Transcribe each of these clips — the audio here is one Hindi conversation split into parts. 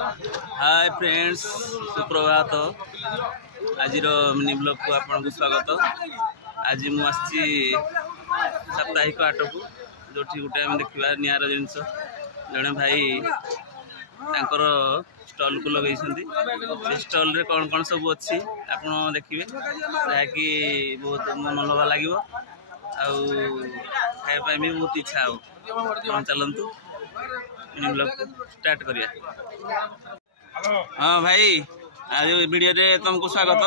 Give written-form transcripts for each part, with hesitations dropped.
हाय फ्रेंड्स सुप्रभात आज मिनी ब्लॉग को आपको स्वागत। आज मुझे साप्ताहिक हाट को जो गोटे आम देखा निर जिनस जड़े भाई तांकर स्टल को लगे स्टल रे कौन कौन सब अच्छी आप देखिए जहाँकि बहुत मनोलोभा लगे खायापी भी बहुत इच्छा हो। चलतु मिनी ब्लॉग स्टार्ट करिया। हाँ भाई आज वीडियो रे तुमको स्वागत।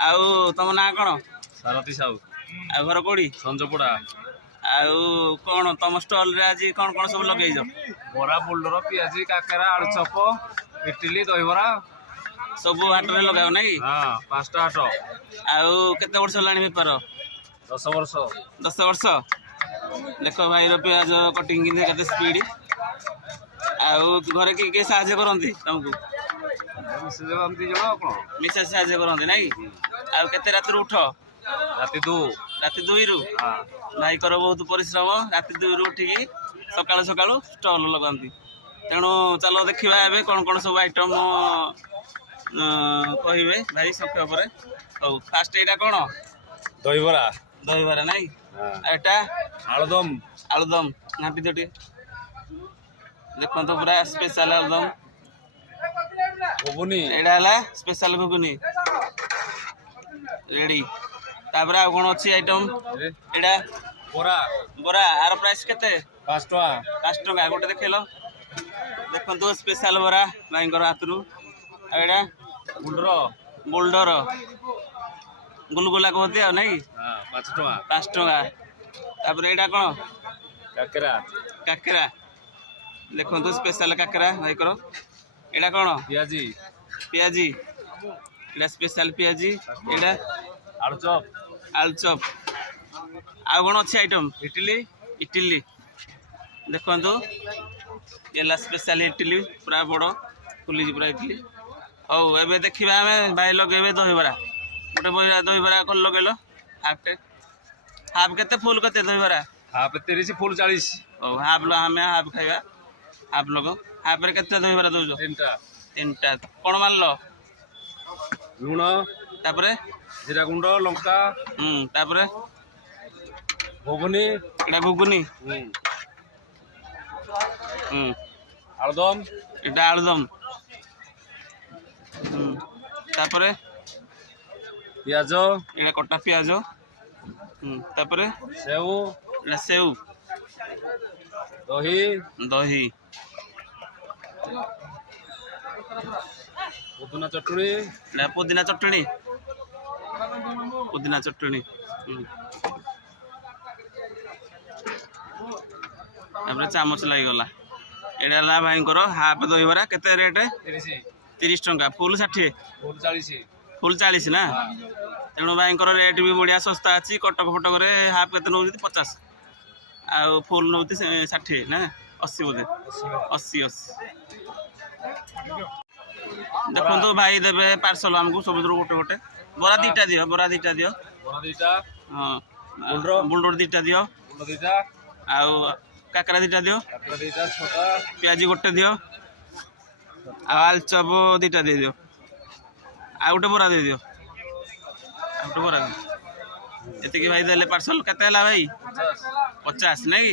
आउ तुम ना कौन? सारथी साहू। आ घर कौड़ी? संजपड़ा। आउ कौन तुम स्टल रे आज कौन कौन सब लगे? बरा बोल्डर पियाजी काकेरा आलू चप इडली दहीबरा सब हाट रे लगाओ नहीं? हाँ 5टा हाट। आउ केते वर्ष लानी बेपार? 10 वर्ष। 10 वर्ष। देख भाई रो प्याज कटिंग केते स्पीड। आउ घरे के साहाଯ୍य करंती तुमको? मिसेस साहाଯ୍य करंती नहीं? आउ केते रात उठ? राति 2। राति 2 रु? भाई कर बहुत परिश्रम राति 2 रु उठिकी सकाळु सकाळु स्टल लगाती। तेणु चलो देखा ए कौन कौन सब आइटम कहे भाई संक्षेप रे। हौ फास्ट एटा कौन? दहीबरा। दहीबरा नहीं? एटा आलुदम। आलुदम घाटी दोटी देखो तो पूरा स्पेशल आलुदम। घुगुनी एटा हला स्पेशल घुगुनी रेडी। तापर आ कोन अछि item? Etah Bora. Bora are price केते? 5 टका। 5 टका गोटे देखलो। देखो तो स्पेशल बोरा भाईकर हाथरू। एटा बोल्डर। बोल्डर गुलगुला कहते आ नहीं? हां 5 टका। 5 टका। तापर एटा कोन? काकेरा। काकेरा देखो तो स्पेशल काकेरा भाई करो। एटा कोन? पियाजी। पियाजी एटा स्पेशल पियाजी। एटा आलू चप। आलू चप। आ कोन अछि आइटम? इडली। इडली देखो तो ये स्पेशल इडली पूरा बड़ फुली पूरा इडली। हौ एबे देखिबा हमें भाई लगेबे दहीबरा। गोटे बहिरा दहीबरा कल लगेलो हाफ केते फुल केते दहीबरा? Half 30 full 40। ओ हाफ लो हमें हाफ खाइबा। हाफ लोग हाफ रे केते दहीबरा दोजो? 3टा। 3टा कोन मानलो? लूण तापरे जीरा गुंड लंका। तापरे घुगुनी। एटा घुगुनी। आलुदम। एटा आलुदम। तापरे पियाज। एटा कटा पियाज। तापरे सेव। एटा सेव। दही। दही पुदीना चटनी। एटा पुदीना चटनी। पुदीना चटनी। तापरे चामच लगी गला। एटा ला भाई करो हाफ दहीबरा केते रेट? 30 टका। फुल 60? फुल 40। फुल 40 ना? तेणु भाई रेट भी बढ़िया सस्ता अच्छी। कटक फटक रे हाफ केते नौ 50 आ फुल नौ 60 ना 80 बोधे 80। देखो तो भाई देवे पार्सल आमको सब गोटे गोटे। बरा दीटा दियो। बरा दीटा दियो। बरा 2टा। हाँ बुल्डर 2टा दियो। बुल्डर 2टा। आउ काकरा 2टा दियो। काकरा 2टा छोटा। पियाजी गोटे दियो। आलू चप 2टा दे दियो। आ गोटे बरा दे दियो। आ गोटे बरा एतिकी भाई देले पार्सल केते हला भाई? 50 नहीं?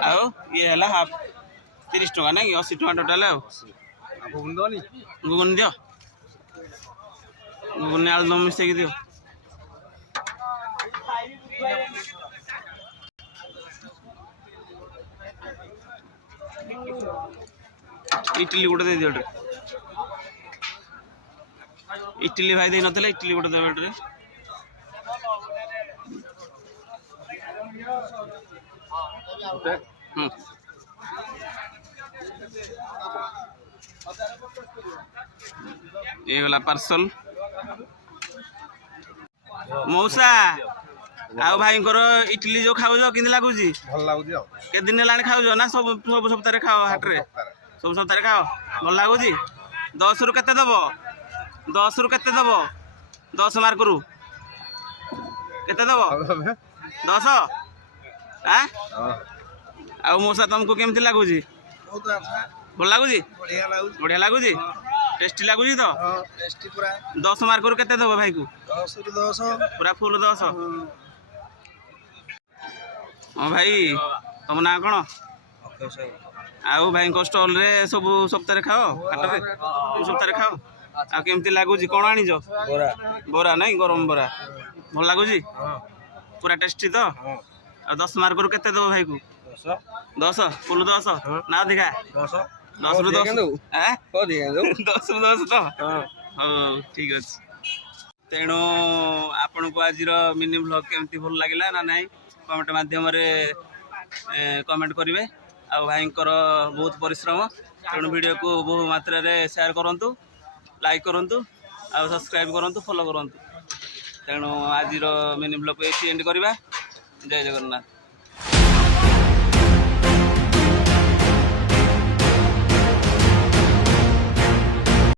आउ ये हला हाफ 30 टका नहीं? 80 टका टोटल। आउ घुगुनी दियो। घुगुनी आलुदम मिसेकी दियो। इडली गोटे दे दियो। इडली भाई दे नथले इडली गोटे देबे। ये वाला पार्सल मौसा आउ भाई इडली जो खाऊ कि लगुच? भल लगुच। के दिन हेलाणी खाऊ ना सब सब सप्ताह खाओ हाट रे? सब सप्ताह खाओ भल लगुच? 10 रु केते दब? 10 रु केते दब? 10 मार्क रु केते दब? 10? आ मौसा तुमको केमती लगुच? ଭଲ ଲାଗୁଛି ବଢିଆ ଲାଗୁଛି। ବଢ଼ିଆ ଲାଗୁଛି ଟେଷ୍ଟି ଲାଗୁଛି ତ ହଁ ଟେଷ୍ଟି ପୁରା 10 ମାର୍କରୁ କେତେ ଦେବ ଭାଇକୁ 10ରୁ 10। ପୁରା ଫୁଲ୍ 10 ହଁ ଭାଇ ତମ ନାଁ କ'ଣ ଆଉ ଭାଇଙ୍କ ଷ୍ଟଲରେ ସବୁ ସପ୍ତାହରେ ଖାଅ ହାଟରେ ସପ୍ତାହରେ ଖାଅ ଆଉ କେମିତି ଲାଗୁଛି କ'ଣ ଆଣିଛ ବରା ନାଇଁ ଗରମ ବରା ଭଲ ଲାଗୁଛି ପୁରା ଟେଷ୍ଟି ତ ଆଉ 10 ମାର୍କରୁ କେତେ ଦେବ ଭାଇକୁ 10 ଫୁଲ୍ 10 ନା ଅଧିକା 10ରୁ 10 10ରୁ 10 ତ ହଉ ଠିକ୍ ଅଛି ତେଣୁ ଆପଣଙ୍କୁ ଆଜିର ମିନି ଭ୍ଲଗ୍ କେମିତି ଭଲ ଲାଗିଲା ନା ନାହିଁ କମେଣ୍ଟ ମାଧ୍ୟମରେ କମେଣ୍ଟ କରିବେ ଆଉ ଭାଇଙ୍କର ବହୁତ ପରିଶ୍ରମ ତେଣୁ ଭିଡ଼ିଓକୁ ବହୁ ମାତ୍ରାରେ ସେୟାର କରନ୍ତୁ ଲାଇକ୍ କରନ୍ତୁ ଆଉ ସବସ୍କ୍ରାଇବ୍ କରନ୍ତୁ ଫଲୋ କରନ୍ତୁ ତେଣୁ ଆଜିର ମିନି ଭ୍ଲଗ୍ ଏଇଠି ଏଣ୍ଡ କରିବା ଜୟ ଜଗନ୍ନାଥ।